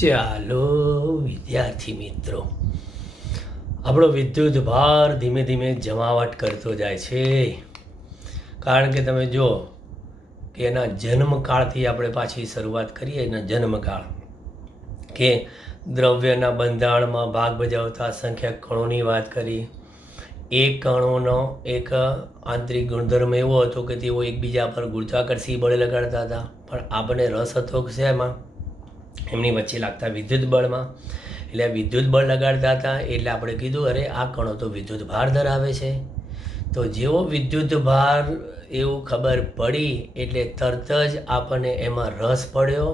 ચાલો વિદ્યાર્થી મિત્રો, આપણો વિદ્યુત ભાર ધીમે ધીમે જમાવટ કરતો જાય છે. કારણ કે તમે જુઓ કે એના જન્મકાળથી આપણે પાછી શરૂઆત કરીએ. એના જન્મકાળ કે દ્રવ્યના બંધારણમાં ભાગ ભજવતા સંખ્યા કણોની વાત કરી. એ કણોનો એક આંતરિક ગુણધર્મ એવો હતો કે તેઓ એકબીજા પર ગુરુત્વાકર્ષી બળ લગાડતા હતા. પણ આપણને રસ હતો કે શેમાં? એમની વચ્ચે લાગતા વિદ્યુત બળમાં. એટલે વિદ્યુત બળ લગાડતા હતા એટલે આપણે કીધું અરે આ કણો તો વિદ્યુત ભાર ધરાવે છે. તો જેવો વિદ્યુત ભાર એવું ખબર પડી એટલે તરત જ આપણને એમાં રસ પડ્યો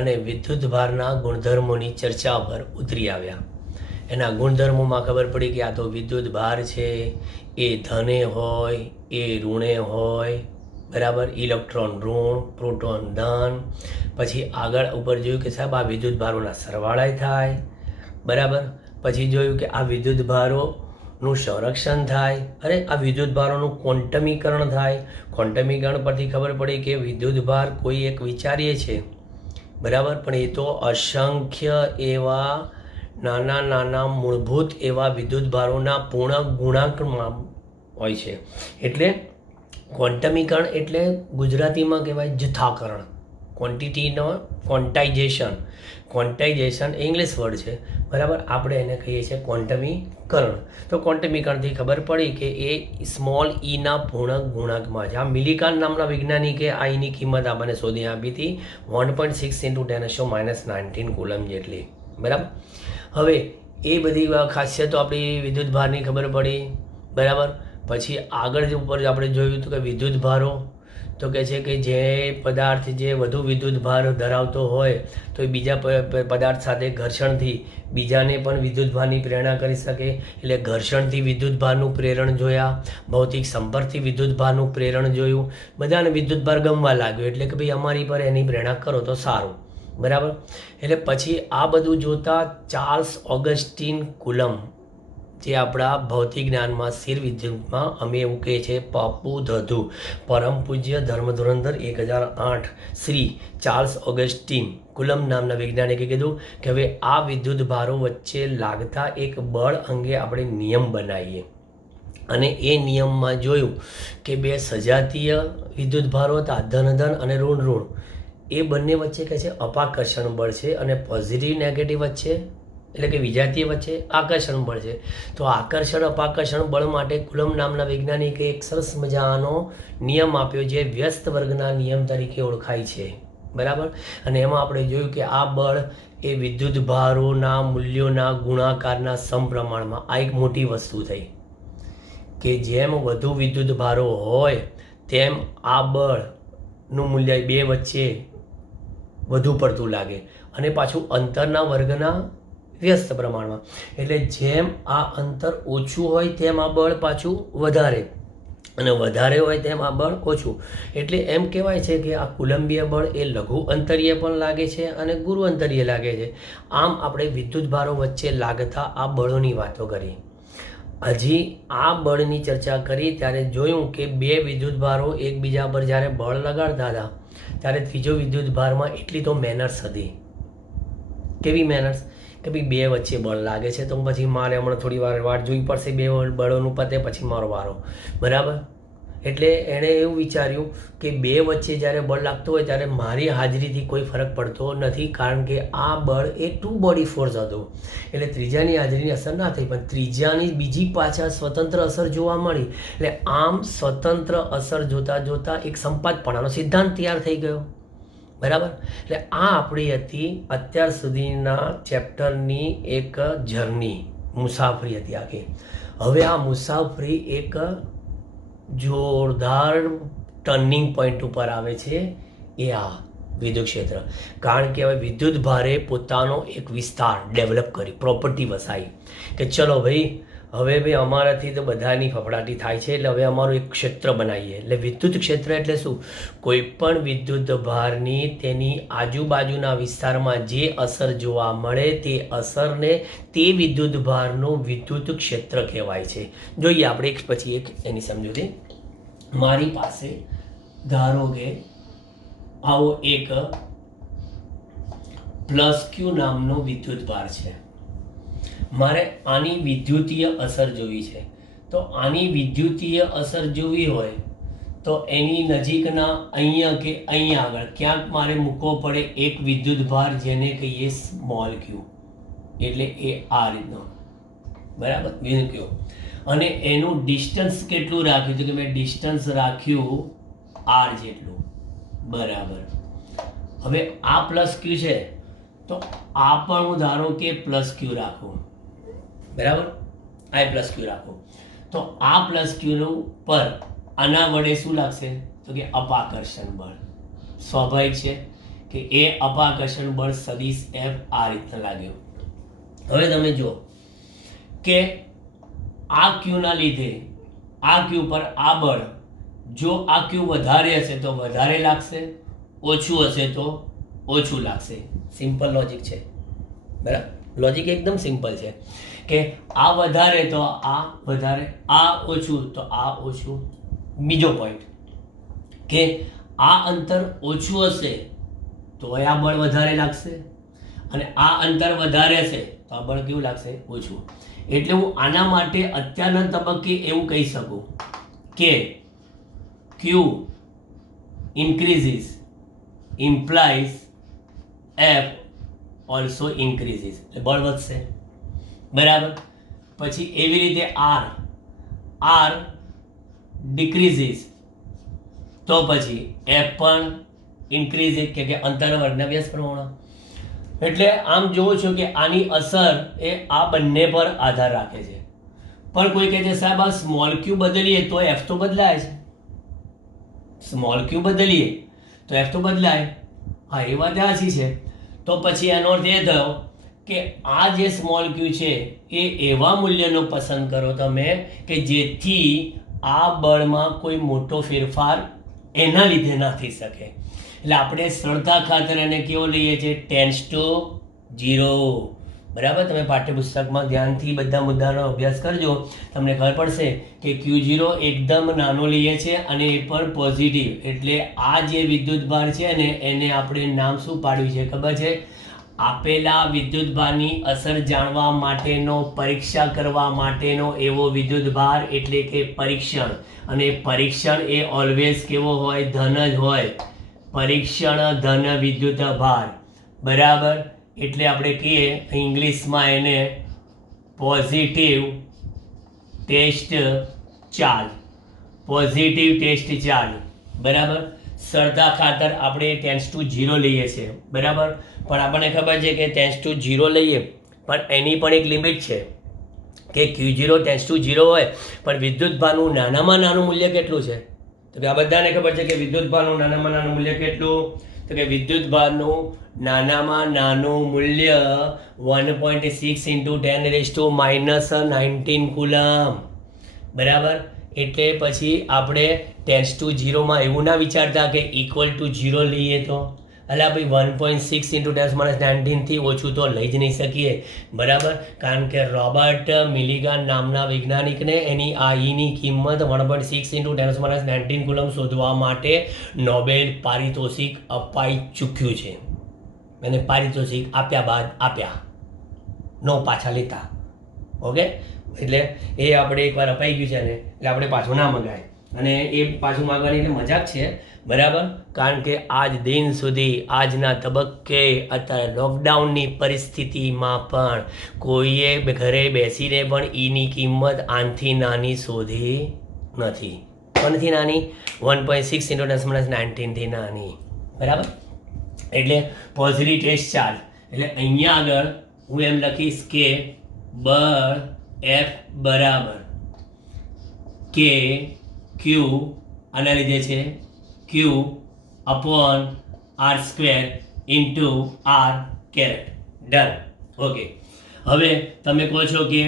અને વિદ્યુત ભારના ગુણધર્મોની ચર્ચા પર ઉતરી આવ્યા. એના ગુણધર્મોમાં ખબર પડી કે આ તો વિદ્યુત ભાર છે, એ ધને હોય એ ઋણે હોય, બરાબર. ઇલેક્ટ્રોન ઋણ, પ્રોટોન ધન. પછી આગળ ઉપર જોયું કે સાહેબ આ વિદ્યુત ભારોના સરવાળાય થાય, બરાબર. પછી જોયું કે આ વિદ્યુત ભારોનું સંરક્ષણ થાય. અરે આ વિદ્યુત ભારોનું ક્વોન્ટમીકરણ થાય. ક્વોન્ટમીકરણ પરથી ખબર પડી કે વિદ્યુત ભાર કોઈ એક વિચારીએ છે, બરાબર, પણ એ તો અસંખ્ય એવા નાના નાના મૂળભૂત એવા વિદ્યુત ભારોના પૂર્ણ ગુણાંકમાં હોય છે. એટલે ક્વોન્ટમીકરણ એટલે ગુજરાતીમાં કહેવાય જથ્થાકરણ. ક્વોન્ટિટીનો ક્વોન્ટાઇઝેશન ઇંગ્લિશ વર્ડ છે, બરાબર. આપણે એને કહીએ છીએ ક્વોન્ટમીકરણ. તો ક્વોન્ટમીકરણથી ખબર પડી કે એ સ્મોલ ઈના પૂર્ણ ગુણાંકમાં છે. આ મિલિકાન નામના વૈજ્ઞાનિકે આ ઈની કિંમત આપણને શોધી આપી હતી 1.6 × 10⁻19 કુલમ જેટલી, બરાબર. હવે એ બધી ખાસિયતો આપણી વિદ્યુત ભારની ખબર પડી, બરાબર. પછી આગળ જે ઉપર આપણે જોયું હતું કે વિદ્યુત ભારો તો કહે છે કે જે પદાર્થ જે વધુ વિદ્યુત ભાર ધરાવતો હોય તો એ બીજા પદાર્થ સાથે ઘર્ષણથી બીજાને પણ વિદ્યુત ભારની પ્રેરણા કરી શકે. એટલે ઘર્ષણથી વિદ્યુત ભારનું પ્રેરણ જોયા, ભૌતિક સંપર્કથી વિદ્યુત ભારનું પ્રેરણ જોયું. બધાને વિદ્યુત ભાર ગમવા લાગ્યો એટલે કે ભાઈ અમારી પર એની પ્રેરણા કરો તો સારું, બરાબર. એટલે પછી આ બધું જોતા ચાર્લ્સ ઓગસ્ટીન કુલમ, જે આપણા ભૌતિક જ્ઞાનમાં સ્થિર વિદ્યુતમાં અમે એવું કહીએ છીએ પપ્પુ ધધુ, પરમ પૂજ્ય ધર્મધુરંધર 1008 શ્રી ચાર્લ્સ ઓગસ્ટીન કુલમ નામના વૈજ્ઞાનિકે કીધું કે હવે આ વિદ્યુત ભારો વચ્ચે લાગતા એક બળ અંગે આપણે નિયમ બનાવીએ. અને એ નિયમમાં જોયું કે બે સજાતીય વિદ્યુત ભારો હતા, ધન ધન અને ઋણ ઋણ. એ બંને વચ્ચે કહે છે અપાકર્ષણ બળ છે અને પોઝિટિવ નેગેટિવ વચ્ચે એટલે કે વિજાતીય વચ્ચે આકર્ષણ બળ છે. તો આકર્ષણ અપાકર્ષણ બળ માટે કુલમ નામના વૈજ્ઞાનિકે એક સરસ મજાનો નિયમ આપ્યો જે વ્યસ્ત વર્ગના નિયમ તરીકે ઓળખાય છે, બરાબર. અને એમાં આપણે જોયું કે આ બળ એ વિદ્યુત ભારોના મૂલ્યોના ગુણાકારના સમપ્રમાણમાં. આ એક મોટી વસ્તુ થઈ કે જેમ વધુ વિદ્યુત ભારો હોય તેમ આ બળનું મૂલ્ય બે વચ્ચે વધુ પડતું લાગે અને પાછું અંતરના વર્ગના વ્યસ્ત પ્રમાણમાં. એટલે જેમ આ અંતર ઓછું હોય તેમ આ બળ પાછું વધારે અને વધારે હોય તેમ આ બળ ઓછું. એટલે એમ કહેવાય છે કે આ કુલંબીય બળ એ લઘુ અંતરીય પણ લાગે છે અને ગુરુ અંતરીય લાગે છે. આમ આપણે વિદ્યુત ભારો વચ્ચે લાગતા આ બળોની વાતો કરી. હજી આ બળની ચર્ચા કરી ત્યારે જોયું કે બે વિદ્યુત ભારો એકબીજા પર જ્યારે બળ લગાડતા હતા ત્યારે ત્રીજો વિદ્યુત ભારમાં એટલી તો મેનર્સ હતી. કેવી મેનર્સ? કે ભાઈ બે વચ્ચે બળ લાગે છે તો પછી મારે હમણાં થોડી વાર વાટ જોવી પડશે બે બળોનું પતે પછી મારો વારો, બરાબર. એટલે એણે એવું વિચાર્યું કે બે વચ્ચે જ્યારે બળ લાગતું હોય ત્યારે મારી હાજરીથી કોઈ ફરક પડતો નથી કારણ કે આ બળ એ ટુ બોડી ફોર્સ હતું. એટલે ત્રીજાની હાજરીની અસર ના થઈ પણ ત્રીજાની બીજી પાછા સ્વતંત્ર અસર જોવા મળી. એટલે આમ સ્વતંત્ર અસર જોતાં જોતાં એક સંપાતપણાનો સિદ્ધાંત તૈયાર થઈ ગયો, બરાબર. એટલે આ આપણી હતી અત્યાર સુધીના ચેપ્ટરની એક જર્ની, મુસાફરી હતી આખી. હવે આ મુસાફરી એક જોરદાર ટર્નિંગ પોઈન્ટ ઉપર આવે છે, એ આ વિદ્યુત ક્ષેત્ર. કારણ કે હવે વિદ્યુત ભારે પોતાનો એક વિસ્તાર ડેવલપ કરી, પ્રોપર્ટી વસાવી કે ચલો ભાઈ હવે ભાઈ અમારાથી તો બધાની ફફડાટી થાય છે એટલે હવે અમારું એક ક્ષેત્ર બનાવીએ. એટલે વિદ્યુત ક્ષેત્ર એટલે શું? કોઈ પણ વિદ્યુત ભારની તેની આજુબાજુના વિસ્તારમાં જે અસર જોવા મળે તે અસરને તે વિદ્યુત ભારનું વિદ્યુત ક્ષેત્ર કહેવાય છે. જોઈએ આપણે એક પછી એક એની સમજૂતી. મારી પાસે ધારો કે આવો એક પ્લસ ક્યુ નામનો વિદ્યુતભાર છે. મારે આની વિદ્યુતીય અસર જોવી છે. તો આની વિદ્યુતીય અસર જોવી હોય તો એની નજીકના અહીંયા કે અહીંયા આગળ ક્યાંક મારે મૂકવો પડે એક વિદ્યુતભાર, જેને કહીએ સ્મોલ ક્યુ. એટલે એ આ રીતનો, બરાબર, ક્યુ. અને એનું ડિસ્ટન્સ કેટલું રાખ્યું? તો કે મેં ડિસ્ટન્સ રાખ્યું આર જેટલું, બરાબર. હવે આ પ્લસ ક્યુ છે તો આ પણ હું ધારો કે પ્લસ ક્યુ રાખું, બરાબર, આ પ્લસ ક્યુ રાખું. તો આ પ્લસ ક્યુનું પર આના વડે શું લાગશે? તો કે અપાકર્ષણ બળ. સ્વાભાવિક છે કે એ અપાકર્ષણ બળ સદિશ એફ આ રીતના લાગ્યો. હવે તમે જુઓ કે આ ક્યુના લીધે આ ક્યુ પર આ બળ, જો આ ક્યુ વધારે હશે તો વધારે લાગશે, ઓછું હશે તો ઓછું લાગશે. સિમ્પલ લોજિક છે, બરાબર. લોજિક એકદમ સિમ્પલ છે કે આ વધારે તો આ વધારે, આ ઓછું તો આ ઓછું. બીજો પોઈન્ટ કે આ અંતર ઓછું હશે તો આ બળ વધારે લાગશે, અને આ અંતર વધારે હશે તો આ બળ કેવું લાગશે? ઓછું. એટલે હું આના માટે અત્યારના તબક્કે એવું કહી શકું કે Q increases implies F also increases, એટલે બળ વધશે, બરાબર. પછી એવી રીતે આર ડિક્રીઝિસ તો પછી એફ પણ ઇન્ક્રીઝિસ, કે અંતર વર્ગના વ્યાસ પ્રમાણે. એટલે આમ જોવો છો કે આની અસર એ આ બંને પર આધાર રાખે છે. પણ કોઈ કહે છે સાહેબ આ સ્મોલ ક્યુ બદલીએ તો એફ તો બદલાય છે, સ્મોલ ક્યુ બદલીએ તો એફ તો બદલાય. હા, એ વાત સાચી છે. તો પછી એનો અર્થ એ થયો કે આ જે સ્મોલ ક્યુ છે એ એવા મૂલ્યનો પસંદ કરો તમે કે જેથી આ બળમાં કોઈ મોટો ફેરફાર એના લીધે ના થઈ શકે. એટલે આપણે સરળતા ખાતર એને કેવો લઈએ છીએ? ટેન્ડ્સ ટુ 0, બરાબર. તમે પાઠ્યપુસ્તકમાં ધ્યાનથી બધા મુદ્દાનો અભ્યાસ કરજો, તમને ખબર પડશે કે Q0 એકદમ નાનો લઈએ છે અને એ પણ પોઝિટિવ. એટલે આ જે વિદ્યુતભાર છે ને એને આપણે નામ શું પાડ્યું છે ખબર છે? આપેલા વિદ્યુતભારની અસર જાણવા માટેનો, પરીક્ષા કરવા માટેનો એવો વિદ્યુતભાર, એટલે કે પરીક્ષણ. અને પરીક્ષણ એ ઓલવેઝ કેવો હોય? ધન જ હોય. પરીક્ષણ ધન વિદ્યુતભાર, બરાબર. એટલે આપણે કહીએ ઇંગ્લિશમાં એને positive test charge, positive test charge, બરાબર. સરળતા ખાતર આપણે ટેન્ડ્સ ટુ 0 લઈએ છીએ, બરાબર. પણ આપણને ખબર છે કે ટેન્ડ્સ ટુ 0 લઈએ પણ એની પણ એક લિમિટ છે કે Q0 ટેન્ડ્સ ટુ 0 હોય પણ વિદ્યુતભારનું નાનામાં નાનું મૂલ્ય કેટલું છે? તો કે આ બધાને ખબર છે કે વિદ્યુતભારનું નાનામાં નાનું મૂલ્ય કેટલું? તો કે વિદ્યુતભારનું નાનામાં નાનું મૂલ્ય 1.6 × 10⁻⁻19 કુલમ, બરાબર. એટલે પછી આપણે ટેન્ડ્સ ટુ 0 માં એવું ના વિચારતા કે ઇક્વલ ટુ 0 લઈએ તો અલા ભાઈ 1.6 × 10⁻19 થી ઓછું તો લઈ જ નહીં શકીએ, બરાબર. કારણ કે રોબર્ટ મિલિગન નામના વૈજ્ઞાનિકને એની ઈની કિંમત 1.6 × 10⁻19 કુલમ શોધવા માટે નોબેલ પારિતોષિક અપાઈ ચૂક્યું છે. એને પારિતોષિક આપ્યા બાદ આપ્યા, નો પાછા લેતા. ઓકે, એટલે એ આપણે એકવાર અપાઈ ગયું છે ને એટલે આપણે પાછું ના મગાય. અને એ પાછું માગવાની એટલે મજાક છે, બરાબર. કારણ કે આજ દિન સુધી આજના તબક્કે અત્યારે લોકડાઉનની પરિસ્થિતિમાં પણ કોઈએ ઘરે બેસીને પણ ઈની કિંમત આનથી નાની શોધી નથી. કોનથી નાની? 1.6 × 10⁻19 થી નાની, બરાબર. એટલે પોઝિટિવ ટેસ્ટ ચાર્જ, એટલે અહીંયા આગળ હું એમ લખીશ કે બળ એફ બરાબર કે ક્યુ, આના લીધે છે Q upon r² into r caret. Done. Okay, હવે તમે કહો છો કે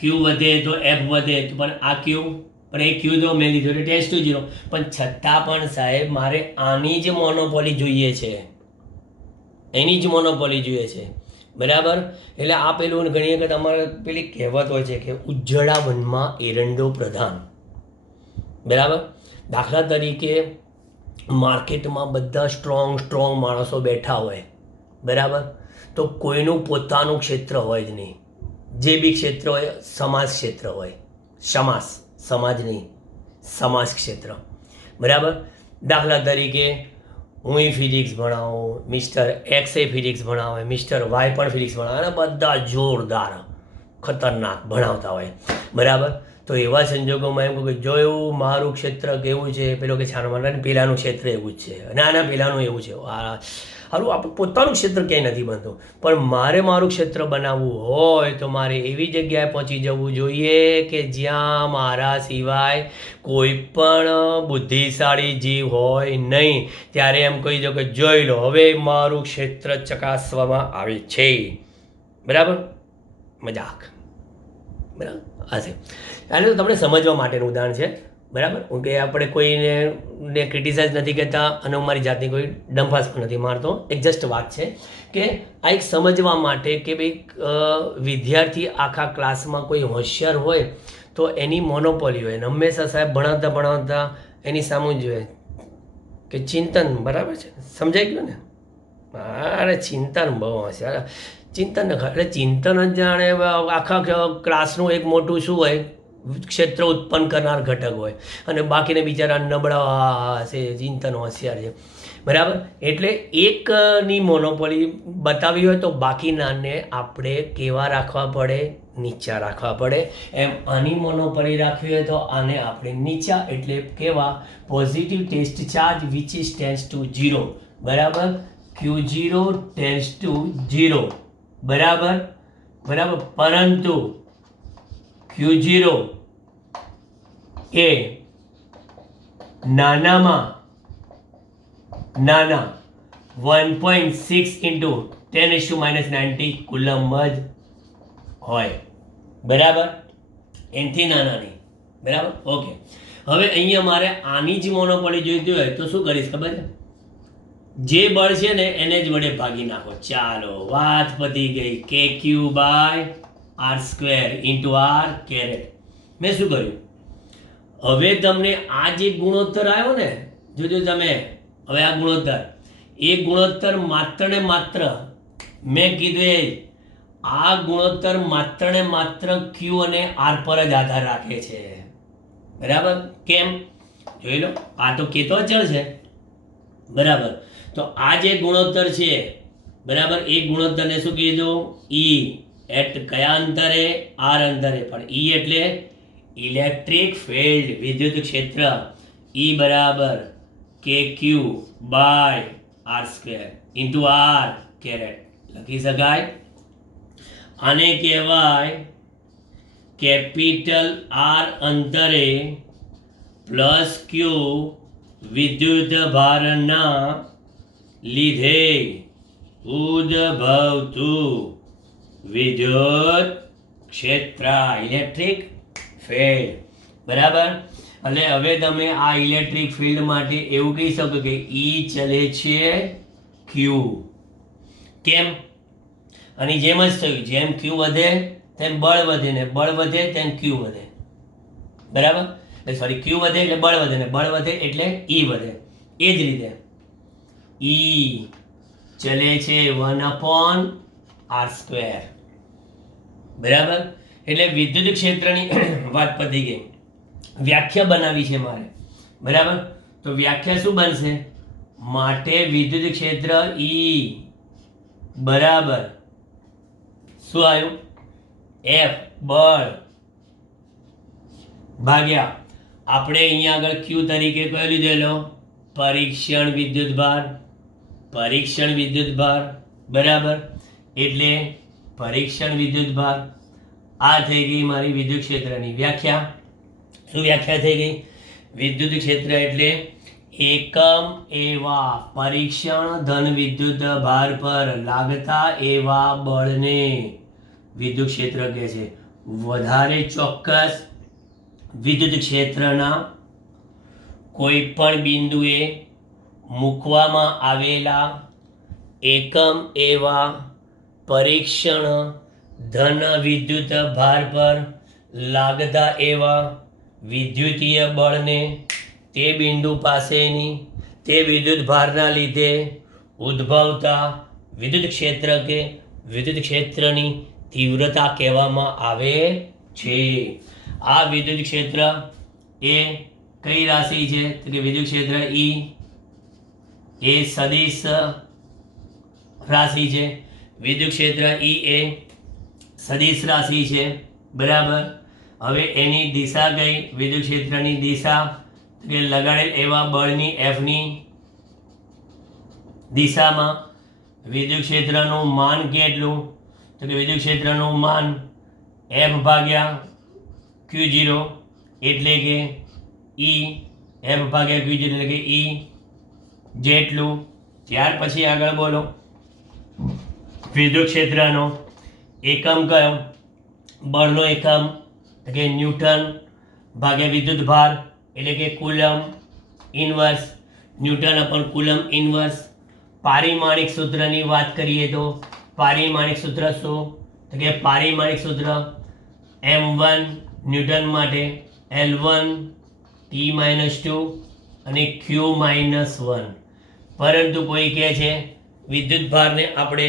ક્યુ વધે તો એફ વધે, તો પણ આ ક્યુ, પણ એ ક્યુ તો મેં લીધું એટલે ટેન્ડ્સ ટુ 0. પણ છતાં પણ સાહેબ મારે આની જ મોનોપોલી જોઈએ છે, એની જ મોનોપોલી જોઈએ છે, બરાબર. એટલે આ પેલું ઘણી વખત અમારે પેલી કહેવત હોય છે કે ઉજ્જળા વનમાં એરંડો પ્રધાન, બરાબર. દાખલા તરીકે માર્કેટમાં બધા સ્ટ્રોંગ માણસો બેઠા હોય, બરાબર. તો કોઈનું પોતાનું ક્ષેત્ર હોય જ નહીં. જે બી ક્ષેત્ર હોય સમાજ ક્ષેત્ર હોય. સમાજ નહીં, સમાજ ક્ષેત્ર. બરાબર. દાખલા તરીકે હું ફિઝિક્સ ભણાવું, મિસ્ટર એક્સ એ ફિઝિક્સ ભણાવે, મિસ્ટર વાય પણ ફિઝિક્સ ભણાવે અને બધા જોરદાર ખતરનાક ભણાવતા હોય. બરાબર. તો એવા સંજોગોમાં એમ કહું કે જો એવું મારું ક્ષેત્ર કેવું છે, પેલો કે છાનવાના પેલાનું ક્ષેત્ર એવું જ છે, ના પેલાનું એવું છે. સારું, આપણું પોતાનું ક્ષેત્ર ક્યાંય નથી બનતું, પણ મારે મારું ક્ષેત્ર બનાવવું હોય તો મારે એવી જગ્યાએ પહોંચી જવું જોઈએ કે જ્યાં મારા સિવાય કોઈ પણ બુદ્ધિશાળી જીવ હોય નહીં. ત્યારે એમ કહી દો કે જોઈ લો હવે મારું ક્ષેત્ર ચકાસવામાં આવે છે. બરાબર. મજાક. બરાબર. આ છે એટલે તમને સમજવા માટેનું ઉદાહરણ છે. બરાબર. કે આપણે કોઈને ક્રિટિસાઇઝ નથી કહેતા અને હું મારી જાતની કોઈ ડંફાસ પણ નથી મારતો. એક જસ્ટ વાત છે કે આ એક સમજવા માટે કે ભાઈ વિદ્યાર્થી આખા ક્લાસમાં કોઈ હોશિયાર હોય તો એની મોનોપોલી હોય. હંમેશા સાહેબ ભણાવતા એની સામું જોઈએ કે ચિંતન. બરાબર છે, સમજાઈ ગયું ને? અરે ચિંતન બહુ હોશિયાર. ચિંતન એટલે ચિંતન જ જાણે આખા ક્લાસનું એક મોટું શું હોય ક્ષેત્ર ઉત્પન્ન કરનાર ઘટક હોય અને બાકીને બિચારા નબળા છે, ચિંતન હોશિયાર છે. બરાબર. એટલે એકની મોનોપોલી બતાવી હોય તો બાકીનાને આપણે કેવા રાખવા પડે? નીચા રાખવા પડે. એમ આની મોનોપોલી રાખવી હોય તો આને આપણે નીચા, એટલે કેવા? Positive test charge which is tends to 0. બરાબર. Q0 tense to 0. બરાબર. પરંતુ Q0 એ નાનામાં નાના 1.6 into 10⁻90 કુલમ જ હોય. બરાબર. એનથી નાના નહીં. બરાબર. ઓકે. હવે અહીંયા મારે આની જ મોનોપોલી જોઈતી હોય તો શું કરીશ ખબર છે? જે બળ છે ને એને જ વડે ભાગી નાખો. ચાલો વાત પતી ગઈ. KQ/R² into R caret. મેં શું કર્યું? હવે તમને આ જે ગુણોત્તર આવ્યો ને, જોજો તમે હવે આ ગુણોત્તર, એ ગુણોત્તર માત્ર ને માત્ર મેં કીધું આ ગુણોત્તર માત્ર ને માત્ર Q અને R પર જ આધાર રાખે છે. બરાબર. કેમ? જોઈ લો, આ તો કેતો અચળ છે. બરાબર. તો આ જે ગુણોત્તર છે, બરાબર, એ ગુણોત્તરને શું કીધું? ઈ. એટ કયા અંતરે? આર અંતરે. પણ ઈ એટલે ઇલેક્ટ્રિક ફિલ્ડ, વિદ્યુત ક્ષેત્ર. ઈ બરાબર KQ/R² ઇન્ટુ R કેરેટ લખી શકાય. આને કહેવાય કેપિટલ R અંતરે પ્લસ Q વિદ્યુત ભારના લીધે ઉદ્ભવતું વિદ્યુત ક્ષેત્ર, ઇલેક્ટ્રિક ફિલ્ડ. બરાબર. એટલે હવે તમે આ ઇલેક્ટ્રિક ફિલ્ડ માટે એવું કહી શકો કે ઈ ચલે છે Q. કેમ? અને જેમ જ થયું, જેમ Q વધે તેમ બળ વધે ને બળ વધે તેમ Q વધે. બરાબર. સોરી, Q વધે એટલે બળ વધે ને બળ વધે એટલે E વધે. એ જ રીતે E ચલે છે 1/R². બરાબર. એટલે વિદ્યુત ક્ષેત્રની વાત પતી ગઈ. વ્યાખ્યા બનાવી છે મારે. બરાબર. તો વ્યાખ્યા શું બનશે? માટે વિદ્યુત ક્ષેત્ર E બરાબર શું આવ્યું? F બળ ભાગ્યા આપણે અહીંયા આગળ Q તરીકે કયો લીધેલો? પરીક્ષણ વિદ્યુત ભાર. પરીક્ષણ વિદ્યુત ભાર. બરાબર. એટલે પરીક્ષણ વિદ્યુત ભાર. આ થઈ ગઈ મારી વિદ્યુત ક્ષેત્રની વ્યાખ્યા. શું વ્યાખ્યા થઈ ગઈ? વિદ્યુત ક્ષેત્ર એટલે એકમ એવા પરીક્ષણ ધન વિદ્યુત ભાર પર લાગતા એવા બળને વિદ્યુત ક્ષેત્ર કહે છે. વધારે ચોક્કસ વિદ્યુત ક્ષેત્રના કોઈ પણ બિંદુએ મૂકવામાં આવેલા એકમ એવા પરીક્ષણ ધન વિદ્યુત ભાર પર લાગતા એવા વિદ્યુતીય બળને તે બિંદુ પાસેની તે વિદ્યુત ભારના લીધે ઉદ્ભવતા વિદ્યુત ક્ષેત્ર કે વિદ્યુત ક્ષેત્રની તીવ્રતા કહેવામાં આવે છે. આ વિદ્યુત ક્ષેત્ર એ કઈ રાશિ છે? તો કે વિદ્યુત ક્ષેત્ર એ સદિશ રાશિ છે. વિદ્યુત ક્ષેત્ર એ સદિશ રાશિ છે. બરાબર. હવે એની દિશા કઈ? વિદ્યુત ક્ષેત્રની દિશા કે લગાડેલ એવા બળની એફની દિશામાં વિદ્યુત ક્ષેત્રનું માન કેટલું? તો કે વિદ્યુત ક્ષેત્રનું માન એફ ભાગ્યા Q0 એટલે કે એફ ભાગ્યા Q0 એટલે કે જેટલું. ત્યાર પછી આગળ બોલો, વિદ્યુત ક્ષેત્રનો એકમ કયો? બળનો એકમ કે ન્યૂટન ભાગ્યા વિદ્યુત ભાર એટલે કે coulomb inverse. Newton upon coulomb inverse. પારિમાણિક સૂત્રની વાત કરીએ તો પારિમાણિક સૂત્ર શું? તો કે પારિમાણિક સૂત્ર m1 ન્યૂટન માટે L1 T-2 અને Q-1. પરંતુ કોઈ કહે છે વિદ્યુત ભારને આપણે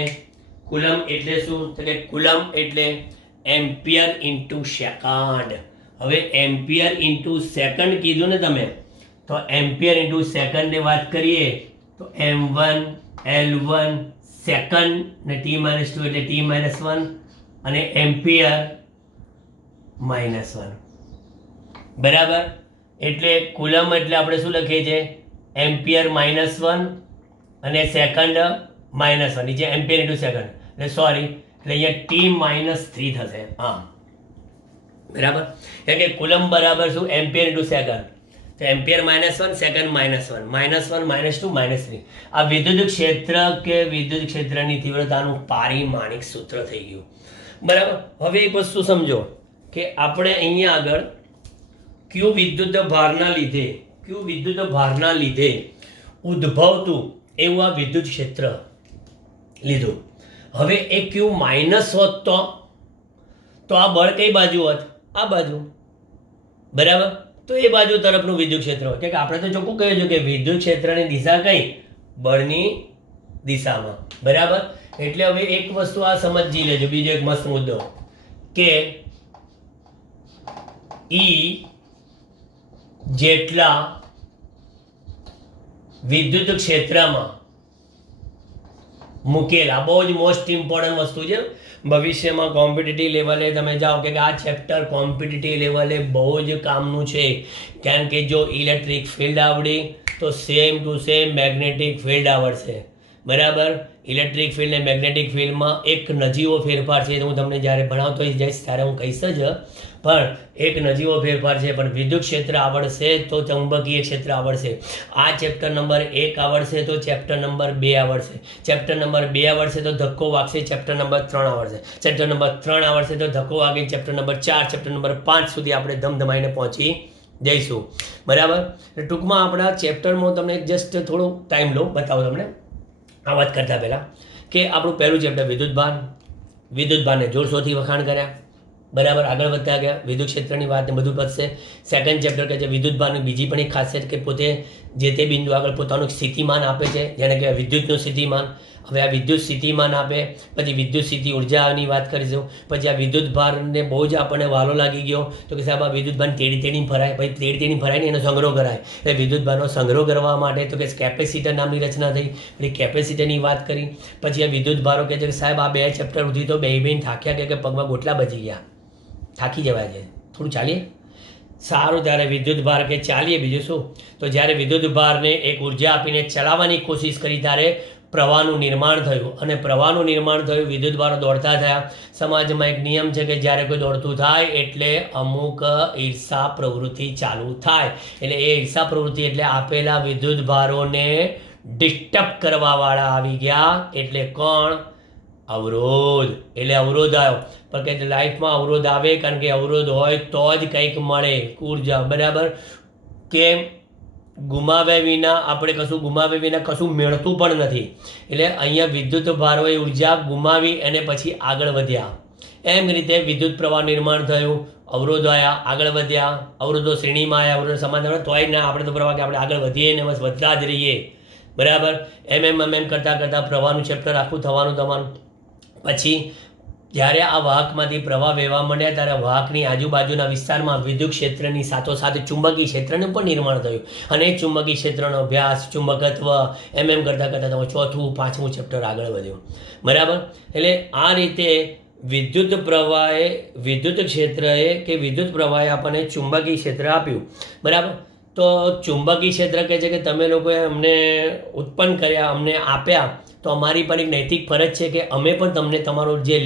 કુલમ એટલે શું? તો કે કુલમ એટલે એમ્પિયર ઇન્ટુ સેકન્ડ. હવે એમ્પિયર ઇન્ટુ સેકન્ડ કીધું ને તમે, તો એમ્પિયર ઇન્ટુ સેકન્ડની વાત કરીએ તો m1 L1 સેકન્ડ ને T-2 એટલે T-1 અને એમ્પિયર -1. બરાબર. એટલે કુલમ એટલે આપણે શું લખીએ છીએ? એમ્પિયર -1 અને સેકન્ડ -1. નીચે એમ્પિયર ઇન્ટુ સેકન્ડ એટલે સોરી એટલે અહીંયા T-3 થશે. હા, બરાબર. કેમ કે કુલમ બરાબર શું? Ampere into second. તો એમ્પિયર -1 સેકન્ડ -1 -1 -2 -3. આ વિદ્યુત ક્ષેત્ર કે વિદ્યુત ક્ષેત્રની તીવ્રતાનું પારિમાણિક સૂત્ર થઈ ગયું. બરાબર. હવે એક વસ્તુ સમજો કે આપણે અહીંયા આગળ ક્યુ વિદ્યુત ભારના લીધે ઉદ્ભવતું એવું આ વિદ્યુત ક્ષેત્ર લીધું. હવે એ ક્યુ માઇનસ હોત તો આ બળ કઈ બાજુ હોત? આ બાજુ. બરાબર. તો એ બાજુ તરફનું વિદ્યુત ક્ષેત્ર હોય. કે આપણે તો ચોખ્ખું કહ્યું છે કે વિદ્યુત ક્ષેત્રની દિશા કઈ? બળની દિશામાં. બરાબર. એટલે હવે એક વસ્તુ આ સમજી લેજો. બીજો એક મસ્ત મુદ્દો કે જેટલા વિદ્યુત ક્ષેત્રમાં મૂકેલા, બહુ જ મોસ્ટ ઇમ્પોર્ટન્ટ વસ્તુ છે. ભવિષ્યમાં કોમ્પિટિટિવ લેવલે તમે જાઓ કે આ ચેપ્ટર કોમ્પિટિટિવ લેવલે બહુ જ કામનું છે. કારણ કે જો ઇલેક્ટ્રિક ફિલ્ડ આવડી તો same to same magnetic field આવડશે. બરાબર. ઇલેક્ટ્રિક ફિલ્ડ અને મેગ્નેટિક ફિલ્ડમાં એક નજીવો ફેરફાર છે. હું તમને જ્યારે ભણાવતો જઈશ ત્યારે હું કહીશ જ, પણ એક નજીવો ફેરફાર છે. પણ વિદ્યુત ક્ષેત્ર આવડશે તો ચુંબકીય ક્ષેત્ર આવડશે. આ ચેપ્ટર નંબર 1 આવડશે તો ચેપ્ટર નંબર 2 આવડશે. ચેપ્ટર નંબર 2 આવડશે તો ધક્કો વાગશે, ચેપ્ટર નંબર 3 આવડશે. ચેપ્ટર નંબર 3 આવડશે તો ધક્કો વાગે ચેપ્ટર નંબર 4, ચેપ્ટર નંબર 5 સુધી આપણે ધમધમાઈને પહોંચી જઈશું. બરાબર. ટૂંકમાં આપણા ચેપ્ટરમાં તમને જસ્ટ થોડો ટાઈમ લો, બતાવો તમને આ વાત કરતાં પહેલાં કે આપણું પહેલું ચેપ્ટર વિદ્યુત ભારને જોરશોરથી વખાણ કર્યા. બરાબર. આગળ વધતા ગયા, વિદ્યુત ક્ષેત્રની વાત ને બધું પતશે. સેકન્ડ ચેપ્ટર કે છે વિદ્યુત ભારની બીજી પણ એક ખાસિયત કે પોતે જે તે બિંદુ આગળ પોતાનું સ્થિતિમાન આપે છે, જેને કહેવાય વિદ્યુતનું સ્થિતિમાન. હવે આ વિદ્યુત સ્થિતિમાન આપે પછી વિદ્યુત સ્થિતિ ઉર્જાની વાત કરીશું. પછી આ વિદ્યુત ભારને બહુ જ આપણને વાલો લાગી ગયો તો કે સાહેબ આ વિદ્યુત ભાર તેડી ફરાય, પછી તેડી ફરાય ને એનો સંગ્રહ કરાય. એટલે વિદ્યુત ભારનો સંગ્રહ કરવા માટે તો કે કેપેસિટર નામની રચના થઈ. એટલે કેપેસિટરની વાત કરી. પછી આ વિદ્યુત ભારો કહે છે કે સાહેબ આ 2 ચેપ્ટર સુધી તો બેન થાક્યા કે પગમાં ગોટલા બચી ગયા, થાકી જવાય છે, થોડું ચાલીએ. સારું. ત્યારે વિદ્યુત ભાર કે ચાલીએ, બીજું શું? તો જ્યારે વિદ્યુત ભારને એક ઉર્જા આપીને ચલાવવાની કોશિશ કરી ત્યારે પ્રવાહનું નિર્માણ થયું. અને પ્રવાહનું નિર્માણ થયું, વિદ્યુત ભારો દોડતા થયા. સમાજમાં એક નિયમ છે કે જ્યારે કોઈ દોડતું થાય એટલે અમુક ઈર્ષા પ્રવૃત્તિ ચાલુ થાય. એટલે એ ઈર્ષા પ્રવૃત્તિ એટલે આપેલા વિદ્યુત ભારોને ડિસ્ટર્બ કરવાવાળા આવી ગયા. એટલે કોણ? અવરોધ. એટલે અવરોધ આવ્યો. પણ કે લાઈફમાં અવરોધ આવે કારણ કે અવરોધ હોય તો જ કંઈક મળે, ઉર્જા. બરાબર. કેમ? ગુમાવ્યા વિના આપણે ગુમાવ્યા વિના કશું મેળતું પણ નથી. એટલે અહીંયા વિદ્યુત ભારોએ ઉર્જા ગુમાવી અને પછી આગળ વધ્યા. એમ રીતે વિદ્યુત પ્રવાહ નિર્માણ થયું, અવરોધો આવ્યા, આગળ વધ્યા, અવરોધો શ્રેણીમાં આવ્યા, અવરોધો સમાધાન તોય ના આપણે તો પ્રવાહ કે આપણે આગળ વધીએ ને બસ વધતા જ રહીએ. બરાબર. એમ કરતાં કરતાં પ્રવાહનું ચેપ્ટર આખું થવાનું તમારું. પછી જ્યારે આ વાહકમાંથી પ્રવાહ વહેવા માંડ્યા ત્યારે વાહકની આજુબાજુના વિસ્તારમાં વિદ્યુત ક્ષેત્રની સાથોસાથ ચુંબકીય ક્ષેત્રનું પણ નિર્માણ થયું અને એ ચુંબકીય ક્ષેત્રનો અભ્યાસ ચુંબકત્વ કરતાં કરતાં તમે ચોથું પાંચમું ચેપ્ટર આગળ વધ્યું. બરાબર. એટલે આ રીતે વિદ્યુત પ્રવાહે વિદ્યુત ક્ષેત્રએ કે વિદ્યુત પ્રવાહે આપણને ચુંબકીય ક્ષેત્ર આપ્યું. બરાબર. તો ચુંબકીય ક્ષેત્ર કહે છે કે તમે લોકોએ અમને ઉત્પન્ન કર્યા, અમને આપ્યા, તો અમારી પણ એક નૈતિક ફરજ છે કે અમે પણ તમને તમારો જે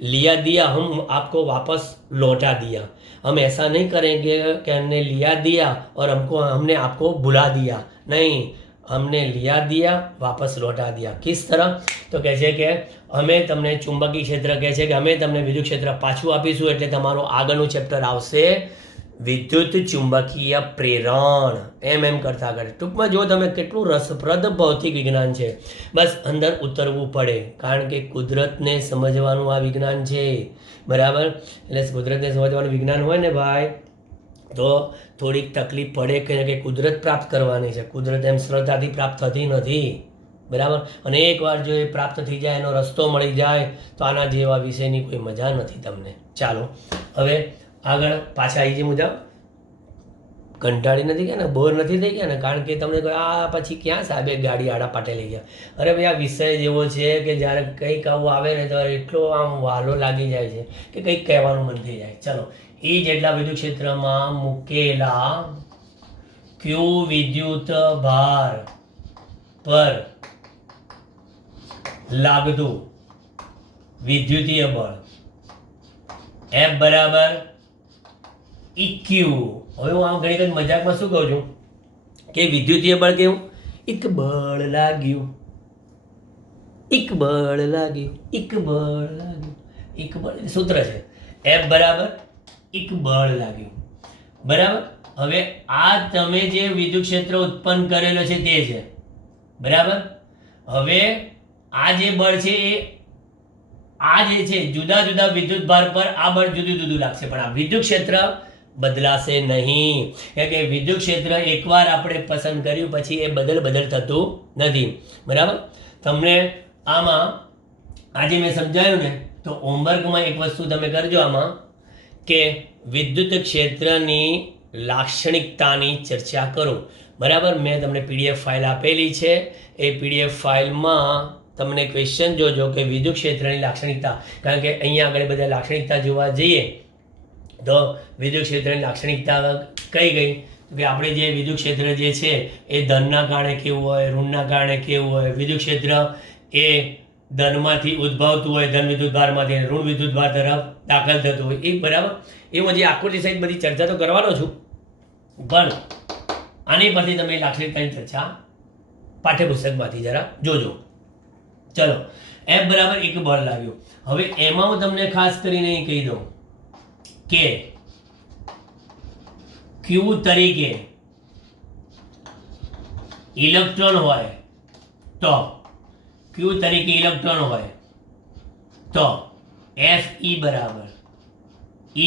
लिया दिया हम आपको वापस लौटा दिया. हम ऐसा नहीं करेंगे कि हमने लिया दिया और हमने आपको भुला दिया. नहीं, हमने लिया दिया वापस लौटा दिया. किस तरह? તો કહે છે કે અમે તમને ચુંબકીય ક્ષેત્ર કહે છે કે અમે તમને વિદ્યુત ક્ષેત્ર પાછું આપીશું એટલે તમારું આગળનું ચેપ્ટર આવશે વિદ્યુત ચુંબકીય પ્રેરણ. એમ કરતા કરે. ટૂંકમાં જો તમે કેટલું રસપ્રદ ભૌતિક વિજ્ઞાન છે, બસ અંદર ઉતરવું પડે કારણ કે કુદરતને સમજવાનું આ વિજ્ઞાન છે. બરાબર. એટલે કુદરતને સમજવાનું વિજ્ઞાન હોય ને ભાઈ તો થોડીક તકલીફ પડે કે કુદરત પ્રાપ્ત કરવાની છે. કુદરત એમ સરળતાથી પ્રાપ્ત થતી નથી. બરાબર. અને એકવાર જો એ પ્રાપ્ત થઈ જાય, એનો રસ્તો મળી જાય તો આના જેવા વિષયની કોઈ મજા નથી તમને. ચાલો હવે આગળ પાછા આવી જે મુજબ કંટાળી નથી ગયા ને, બોર નથી થઈ ગયા ને, કારણ કે તમને આ પછી ક્યાં સાહેબે ગાડી આડા પાટે લઈ ગયા. અરે ભાઈ આ વિષય જેવો છે કે જ્યારે કંઈક આવું આવે ને તો એટલો આમ વાલો લાગી જાય છે કે કંઈક કહેવાનું મન થઈ જાય. ચલો, એ જેટલા વિદ્યુત ક્ષેત્રમાં મૂકેલા ક્યુ વિદ્યુત ભાર પર લાગતું વિદ્યુતીય બળ F બરાબર ઇક્યુ. હવે હું આમ ઘણી વખત મજાકમાં શું કહું છું કે વિદ્યુતીય બળ કેવું? એક બળ લાગ્યું, એક બળ લાગ્યું, એક બળ લાગ્યું, એક બળ. સૂત્ર છે F બરાબર એક બળ લાગ્યું. બરાબર. હવે આ તમે જે વિદ્યુત ક્ષેત્ર ઉત્પન્ન કરેલો છે તે છે. બરાબર. હવે આ જે બળ છે એ આ જે છે જુદા જુદા વિદ્યુત ભાર પર આ બળ જુદું જુદું લાગશે, પણ આ વિદ્યુત ક્ષેત્ર બદલાશે નહીં. કે વિદ્યુત ક્ષેત્ર એકવાર આપણે પસંદ કર્યું પછી એ બદલ થતું નથી. બરાબર. તમને આમાં આજે મેં સમજાયું ને તો હોમવર્કમાં એક વસ્તુ તમે કરજો આમાં કે વિદ્યુત ક્ષેત્રની લાક્ષણિકતાની ચર્ચા કરો. બરાબર. મેં તમને PDF ફાઇલ આપેલી છે. એ PDF ફાઇલમાં તમને ક્વેશ્ચન જોજો કે વિદ્યુત ક્ષેત્રની લાક્ષણિકતા, કારણ કે અહીંયા આગળ બધા લાક્ષણિકતા જોવા જઈએ તો વિદ્યુત ક્ષેત્રની લાક્ષણિકતા કઈ ગઈ કે આપણે જે વિદ્યુત ક્ષેત્ર જે છે એ ધનના કારણે કેવું હોય, ઋણના કારણે કેવું હોય. વિદ્યુત ક્ષેત્ર એ ધનમાંથી ઉદ્ભવતું હોય, ધન વિદ્યુત ભારમાંથી ઋણ વિદ્યુત ભાર તરફ દાખલ થતું હોય. એ બરાબર. એવું જે આકૃતિ સહિત બધી ચર્ચા તો કરવાનો છું, પણ આની પરથી તમે લાક્ષણિકતાની ચર્ચા પાઠ્યપુસ્તકમાંથી જરા જોજો. ચલો, F બરાબર એક બળ લાગ્યું. હવે એમાં હું તમને ખાસ કરીને કહી દઉં કે Q તરીકે ઇલેક્ટ્રોન હોય તો Q તરીકે ઇલેક્ટ્રોન હોય તો Fe બરાબર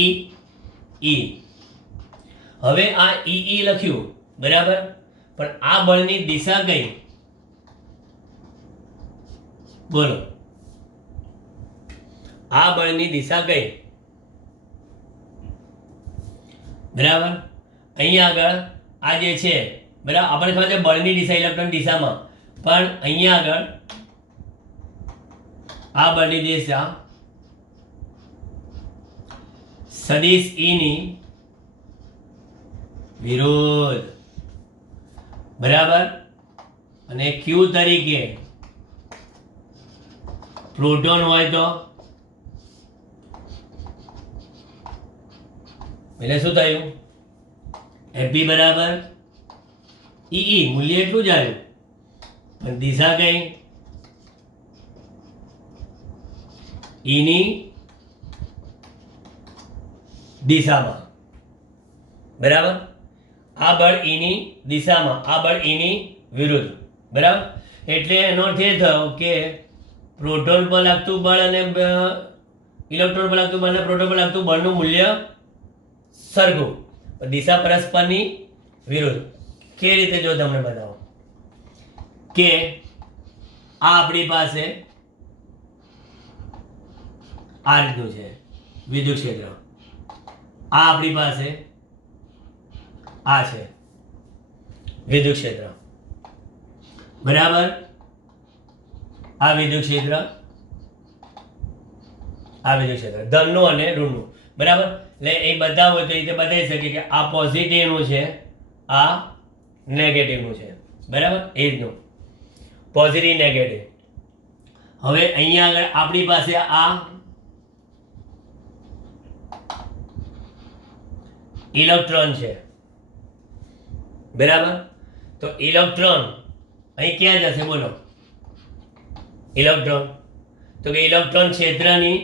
E. હવે આ E લખ્યું. બરાબર. પણ આ બળની દિશા કઈ? બોલો, આ બળની દિશા કઈ? બરાબર. અહીંયા આગળ આ જે છે બરાબર આપણે ખબર છે બળની દિશા ઇલેક્ટ્રોન દિશામાં, પણ અહીંયા આગળ આ બળની દિશા સદિશ E ની વિરુદ્ધ. બરાબર. અને Q તરીકે પ્રોટોન હોય તો એટલે શું થયું? Fe બરાબર E. મૂલ્ય એટલું જ આવ્યું, પણ દિશા કઈ? E ની દિશામાં. બરાબર. આ બળ E ની દિશામાં, આ બળ E ની વિરુદ્ધ. બરાબર. એટલે એનો અર્થ એ થયો કે પ્રોટોન પર લાગતું બળ અને ઇલેક્ટ્રોન પર લાગતું બળ અને પ્રોટોન પર લાગતું બળનું મૂલ્ય સરખું, દિશા પરસ્પરની વિરુદ્ધ. કેવી રીતે જો તમને બતાવો કે આ આપણી પાસે આ રીતનું છે વિદ્યુત ક્ષેત્ર, આ આપણી પાસે આ છે વિદ્યુત ક્ષેત્ર, બરાબર. આ વિદ્યુત ક્ષેત્ર, આ વિદ્યુત ક્ષેત્ર ધનનું અને ઋણનું, બરાબર. એટલે એ બધા હોય તો એ રીતે બતાવી શકીએ કે આ પોઝિટિવનું છે, આ નેગેટિવનું છે, બરાબર. એ રીતનું પોઝિટિવ નેગેટિવ. હવે અહીંયા આગળ આપણી પાસે આ ઇલેક્ટ્રોન છે, બરાબર. તો ઇલેક્ટ્રોન અહીં ક્યાં જશે બોલો? ઇલેક્ટ્રોન તો કે ઇલેક્ટ્રોન ક્ષેત્રની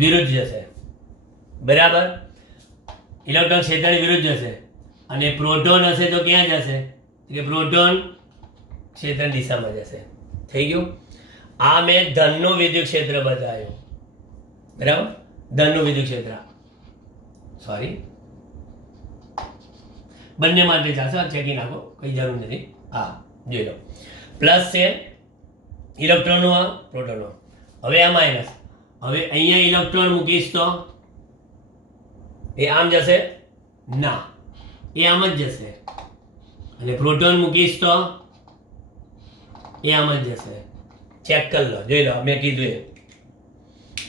વિરુદ્ધ જશે, બરાબર. ઇલેક્ટ્રોન ક્ષેત્રની વિરુદ્ધ જશે. અને પ્રોટોન હશે તો ક્યાં જશે? કે પ્રોટોન ક્ષેત્ર દિશામાં જશે. થઈ ગયું. આ મેં ધનનું વિદ્યુત ક્ષેત્ર બતાવ્યું, બરાબર. ધનનું વિદ્યુત ક્ષેત્ર, સોરી, બંને માટે ચાલશે, ચેકી નાખો, કઈ જરૂર નથી. હા, જોઈ લો. પ્લસ છે ઇલેક્ટ્રોનનું, આ પ્રોટોનનું. હવે આ માઇનસ. હવે અહીંયા ઇલેક્ટ્રોન મૂકીશ તો એ આમ જશે? ના, એ આમ જ જશે. અને પ્રોટોન મૂકીશ તો એ આમ જ જશે. ચેક કરી લો, જોઈ લો, મેં કીધું એ,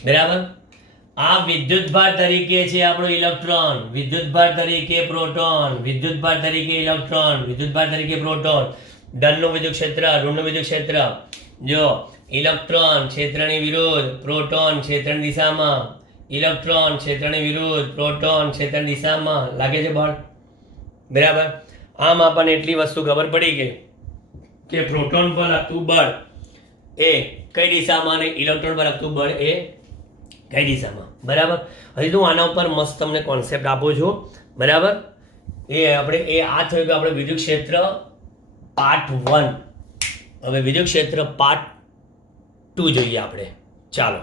બરાબર. આ વિદ્યુતભાર તરીકે છે આપણો ઇલેક્ટ્રોન, વિદ્યુતભાર તરીકે પ્રોટોન, વિદ્યુતભાર તરીકે ઇલેક્ટ્રોન, વિદ્યુતભાર તરીકે પ્રોટોન. ધનનું વિદ્યુત ક્ષેત્ર, ઋણનું વિદ્યુત ક્ષેત્ર. જો ઇલેક્ટ્રોન ક્ષેત્રની વિરુદ્ધ, પ્રોટોન ક્ષેત્રની દિશામાં, ઇલેક્ટ્રોન ક્ષેત્રની વિરુદ્ધ, પ્રોટોન ક્ષેત્રની દિશામાં. લાગે છે બળ? બરાબર. આમ આપણને એટલી વસ્તુ ખબર પડી ગઈ કે પ્રોટોન પર લાગતું બળ એ કઈ દિશામાં અને ઇલેક્ટ્રોન પર લાગતું બળ એ કઈ દિશામાં, બરાબર. હજી તો હું આના ઉપર મસ્ત તમને કોન્સેપ્ટ આપું છું, બરાબર. એ આપણે એ આ થયું કે આપણે વિદ્યુત ક્ષેત્ર પાર્ટ 1. હવે વિદ્યુત ક્ષેત્ર પાર્ટ 2 જોઈએ આપણે. ચાલો.